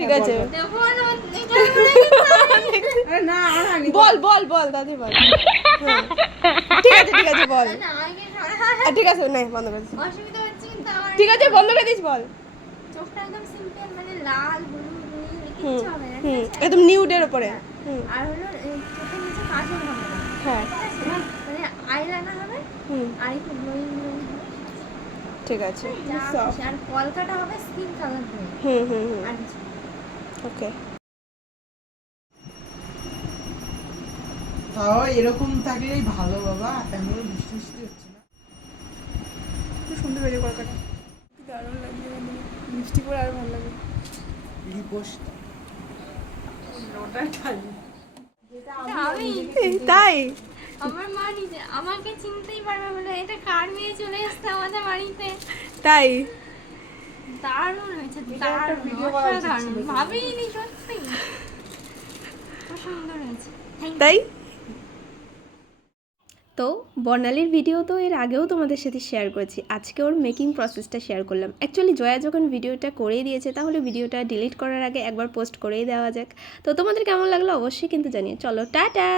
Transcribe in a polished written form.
ঠিক আছে না বল বল বল দাদি বল হ্যাঁ। ঠিক আছে বল ঠিক আছে নাই বন্ধ করে দিস অসুবিধা হচ্ছে কিন্তু আমার ঠিক আছে বন্ধ করে দিস বল চোখটা একদম সিম্পল মানে লাল হলুদ নীল কিছু হবে না হুম ঠিক আছে? একদম নিউডের উপরে হুম আর হলো চোখের নিচে কাজল হবে না হ্যাঁ ঠিক আছে? মানে আইলাইনার হবে হুম আর একটু গ্লোয়িং গ্লোয়িং হবে ঠিক আছে যা খুশি। আর কলকাটা হবে স্কিন কালার দিয়ে হুম হুম হুম আর কিছু না। ওকে তাও এরকম থাকলেই ভালো বাবা এমন বৃষ্টি বৃষ্টি হচ্ছে না খুব সুন্দর হয়েছে কলকাতা দারুণ লাগছে মিষ্টি পরে আরো ভালো লাগে রিপোস্ট তাই আমার মা নিজে আমাকে চিনতেই পারবে বলে এটা কার নিয়ে চলে এসছে আমাদের বাড়িতে তাই দারুণ হয়েছে একটা দারুণ video করা উচিত অসাধারণ ছিল। ভাবিনি সত্যি খুব সুন্দর হয়েছে Thank you. তাই তো বর্ণালীর ভিডিও তো এর আগেও তোমাদের সাথে শেয়ার করেছি আজকে ওর মেকিং প্রসেসটা শেয়ার করলাম অ্যাকচুয়ালি জয়া যখন ভিডিওটা করেই দিয়েছে তাহলে ভিডিওটা ডিলিট করার আগে একবার পোস্ট করেই দেওয়া যাক তো তোমাদের কেমন লাগলো অবশ্যই কিন্তু জানিও চলো টাটা